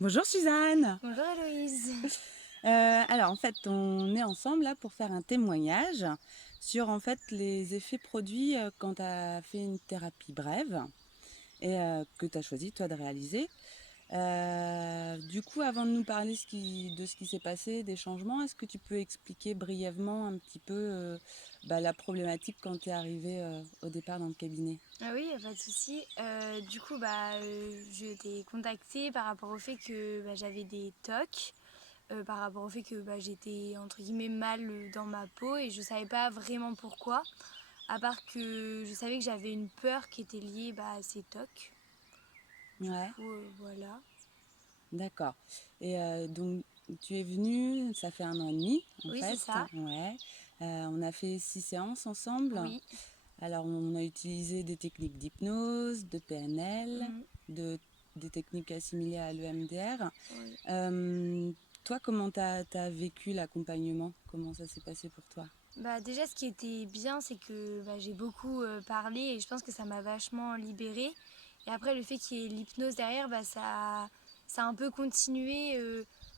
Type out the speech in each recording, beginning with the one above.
Bonjour Suzanne. Bonjour Héloïse. Alors en fait, on est ensemble là pour faire un témoignage sur en fait les effets produits quand tu as fait une thérapie brève et que tu as choisi toi de réaliser. Du coup, avant de nous parler de ce qui s'est passé, des changements, est-ce que tu peux expliquer brièvement un petit peu la problématique quand tu es arrivée au départ dans le cabinet? Ah oui, y a pas de souci. Du coup, je t'ai contactée par rapport au fait que j'avais des TOC, par rapport au fait que j'étais entre guillemets mal dans ma peau et je savais pas vraiment pourquoi, à part que je savais que j'avais une peur qui était liée à ces TOC. Du Ouais, coup, voilà. d'accord. Et donc, tu es venue, ça fait 1 an et demi en Oui, c'est fait, ça. ouais. On a fait 6 séances ensemble. Oui. Alors, on a utilisé des techniques d'hypnose, de PNL, Mm, de, des techniques assimilées à l'EMDR. oui. Euh, Toi, comment t'as vécu l'accompagnement? Comment ça s'est passé pour toi? Déjà, ce qui était bien, c'est que j'ai beaucoup parlé et je pense que ça m'a vachement libérée. Et après, le fait qu'il y ait l'hypnose derrière, ça a un peu continué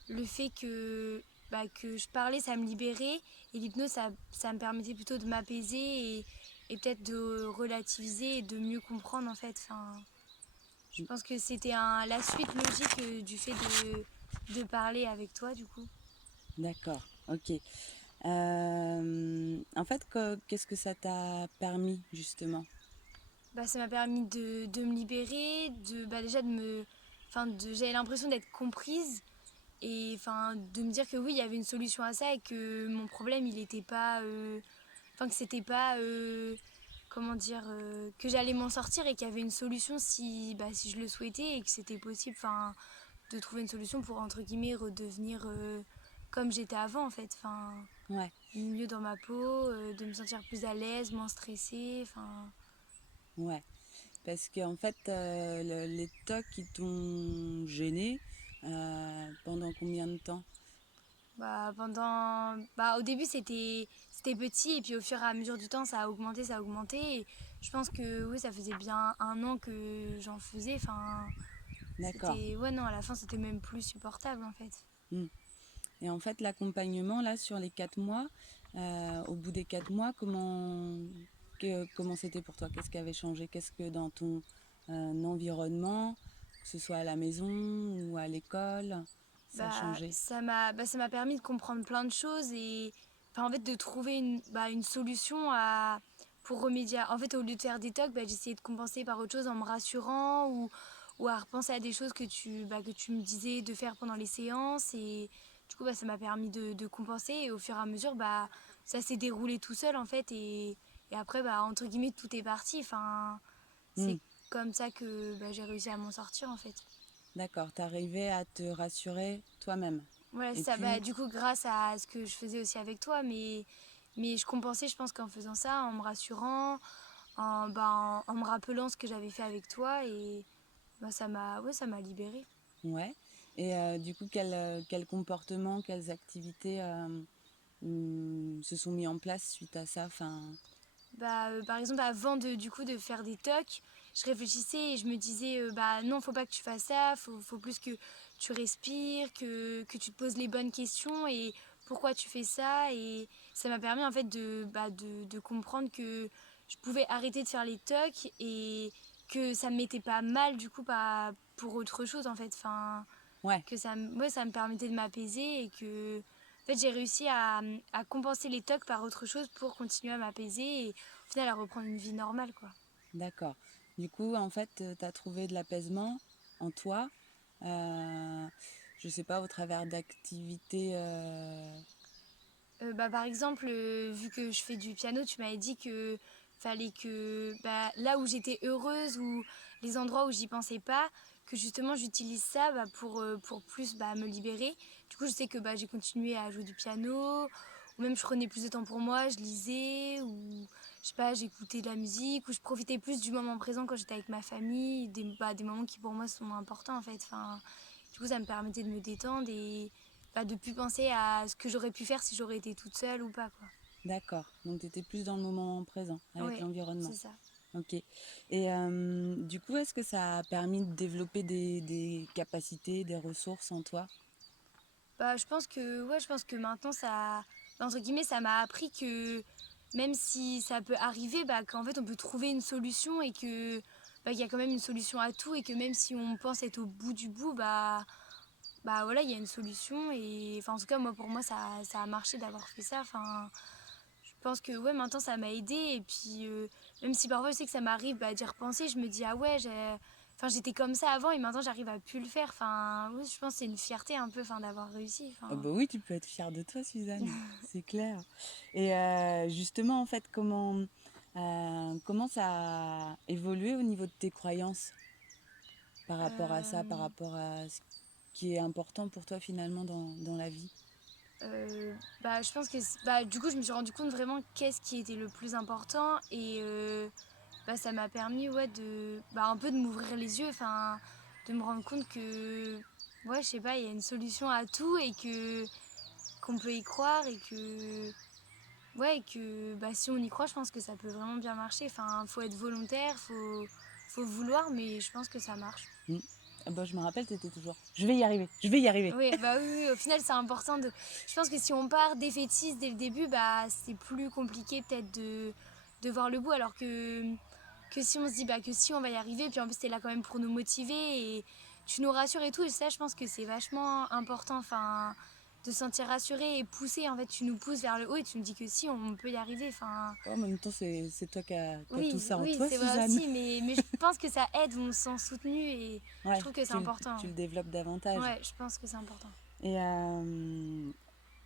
le fait que je parlais, ça me libérait. Et l'hypnose, ça me permettait plutôt de m'apaiser et peut-être de relativiser et de mieux comprendre en fait. Enfin, je pense que c'était la suite logique du fait de parler avec toi, du coup. D'accord, ok. En fait, qu'est-ce que ça t'a permis justement? Ça m'a permis de me libérer, déjà de me. Enfin, j'avais l'impression d'être comprise et enfin, de me dire que oui, il y avait une solution à ça et que mon problème, il était pas. Enfin, que c'était pas. Comment dire. Que j'allais m'en sortir et qu'il y avait une solution si je le souhaitais et que c'était possible enfin, de trouver une solution pour, entre guillemets, redevenir comme j'étais avant en fait. Enfin, Ouais, mieux dans ma peau, de me sentir plus à l'aise, moins stressée. Enfin. ouais. Parce qu'en fait, les tocs qui t'ont gêné pendant combien de temps? Au début, c'était petit, et puis au fur et à mesure du temps, ça a augmenté, ça a augmenté. Et je pense que oui, ça faisait bien 1 an que j'en faisais. Enfin, D'accord. c'était. Ouais, non, à la fin, c'était même plus supportable en fait. Hmm. Et en fait, l'accompagnement, là, sur les 4 mois, au bout des 4 mois, comment c'était pour toi? Qu'est-ce qui avait changé? Qu'est-ce que dans ton environnement, que ce soit à la maison ou à l'école, ça a changé? Ça m'a permis de comprendre plein de choses et enfin, en fait, de trouver une solution pour remédier. En fait, au lieu de faire des tocs, j'essayais de compenser par autre chose en me rassurant ou à repenser à des choses que tu me disais de faire pendant les séances. Et du coup, ça m'a permis de compenser. Et au fur et à mesure, ça s'est déroulé tout seul, en fait. Et après, entre guillemets, tout est parti. Enfin, Hmm. c'est comme ça que j'ai réussi à m'en sortir, en fait. D'accord, t'arrivais à te rassurer toi-même. Voilà, Et ça, puis, du coup, grâce à ce que je faisais aussi avec toi, mais je compensais, je pense, qu'en faisant ça, en me rassurant, en me rappelant ce que j'avais fait avec toi, et ça m'a libérée. ouais. Et du coup, quel comportement, quelles activités se sont mis en place suite à ça? Enfin, Par exemple, avant du coup, de faire des tocs, je réfléchissais et je me disais, non, faut pas que tu fasses ça, faut plus que tu respires, que tu te poses les bonnes questions et pourquoi tu fais ça. Et ça m'a permis en fait de comprendre que je pouvais arrêter de faire les tocs et que ça me mettait pas mal du coup pas pour autre chose en fait. Enfin, ouais, que ça me permettait de m'apaiser et que en fait, j'ai réussi à compenser les tocs par autre chose pour continuer à m'apaiser et au final à reprendre une vie normale quoi. d'accord. Du coup, en fait, tu as trouvé de l'apaisement en toi, euh, je sais pas, au travers d'activités. Par exemple, vu que je fais du piano, tu m'avais dit que fallait que là où j'étais heureuse ou les endroits où j'y pensais pas, que justement j'utilise ça pour plus me libérer. Du coup, je sais que j'ai continué à jouer du piano, ou même je prenais plus de temps pour moi, je lisais, ou je sais pas, j'écoutais de la musique, ou je profitais plus du moment présent quand j'étais avec ma famille, des moments qui pour moi sont importants en fait. Enfin, du coup, ça me permettait de me détendre et de plus penser à ce que j'aurais pu faire si j'aurais été toute seule ou pas quoi. D'accord. Donc, tu étais plus dans le moment présent avec Ouais, l'environnement. c'est ça. OK. Et du coup, est-ce que ça a permis de développer des capacités, des ressources en toi? Bah, je pense que maintenant, ça, entre guillemets, ça m'a appris que même si ça peut arriver, bah, qu'en fait, on peut trouver une solution et que, bah, qu'il y a quand même une solution à tout et que même si on pense être au bout du bout, bah voilà, il y a une solution et enfin, en tout cas, moi, pour moi, ça a marché d'avoir fait ça. Enfin, je pense que ouais, maintenant, ça m'a aidé et puis même si parfois, je sais que ça m'arrive bah, d'y repenser, je me dis, ah ouais, enfin, j'étais comme ça avant et maintenant, j'arrive à plus le faire. Enfin, oui, je pense que c'est une fierté un peu enfin, d'avoir réussi. Ah Enfin. bah oui, tu peux être fière de toi, Suzanne, c'est clair. Et justement, en fait, comment ça a évolué au niveau de tes croyances par rapport à ça, par Euh, rapport à ce qui est important pour toi finalement dans la vie? Bah, je pense que bah, du coup, je me suis rendu compte vraiment qu'est-ce qui était le plus important et bah, ça m'a permis ouais, bah, un peu de m'ouvrir les yeux, enfin, de me rendre compte que, ouais, je sais pas, il y a une solution à tout et que qu'on peut y croire et que, ouais, et que bah, si on y croit, je pense que ça peut vraiment bien marcher. Enfin, faut être volontaire, faut vouloir, mais je pense que ça marche. Mm. Ah bah, je me rappelle, tu étais toujours, je vais y arriver, je vais y arriver. Oui, bah oui, oui, au final, c'est important de. Je pense que si on part défaitiste dès le début, bah c'est plus compliqué peut-être de voir le bout, alors que si on se dit bah que si on va y arriver, puis en plus t'es là quand même pour nous motiver et tu nous rassures et tout, et ça je pense que c'est vachement important, enfin de se sentir rassuré et poussé, en fait tu nous pousses vers le haut et tu nous dis que si on peut y arriver, enfin En même temps, c'est toi qui a tout oui, ça en oui, toi, c'est vrai Suzanne. aussi, mais je pense que ça aide, on se sent soutenu et je Ouais, trouve que c'est tu important. le développes davantage. Ouais, je pense que c'est important. Et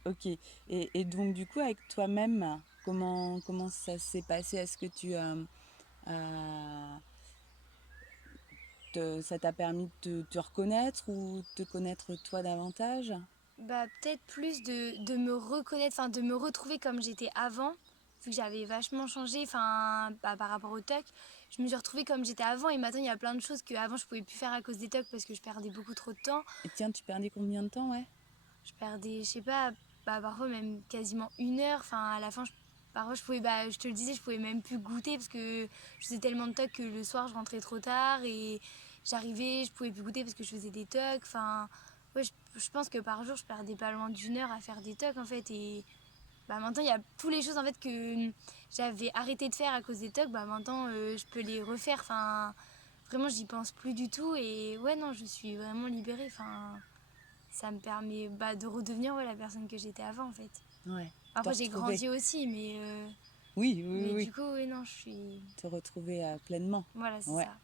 ok. Et donc, du coup, avec toi-même, comment ça s'est passé? Est-ce que euh, ça t'a permis de te reconnaître ou de te connaître toi davantage? Bah, peut-être plus de me reconnaître, enfin de me retrouver comme j'étais avant, vu que j'avais vachement changé, enfin bah, par rapport au TOC. Je me suis retrouvée comme j'étais avant et maintenant il y a plein de choses que avant je pouvais plus faire à cause des TOC parce que je perdais beaucoup trop de temps. Et tiens, tu perdais combien de temps, ouais? Je perdais, je sais pas, bah, parfois même quasiment 1 heure. Enfin à la fin, parfois je pouvais, bah, je te le disais, je pouvais même plus goûter parce que je faisais tellement de TOC que le soir je rentrais trop tard et j'arrivais, je pouvais plus goûter parce que je faisais des TOC. Enfin, ouais, je pense que par jour je perdais pas loin d'1 heure à faire des TOC en fait. Et bah, maintenant il y a toutes les choses en fait que j'avais arrêté de faire à cause des TOC, bah maintenant je peux les refaire. Enfin, vraiment j'y pense plus du tout et ouais, non, je suis vraiment libérée. Enfin, ça me permet bah, de redevenir ouais, la personne que j'étais avant en fait. Ouais, te Après j'ai retrouver. grandi aussi, Oui, oui, oui, mais oui. du coup oui non je suis. Te retrouver pleinement. Voilà c'est Ouais. ça.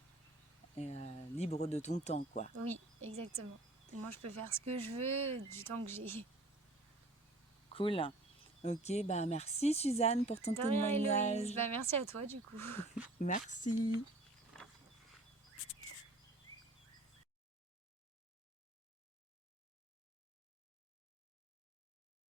Et libre de ton temps, quoi. Oui exactement. Moi je peux faire ce que je veux du temps que j'ai. Cool. Ok, bah merci Suzanne pour ton De rien Héloïse. témoignage. Bah merci à toi du coup. Merci.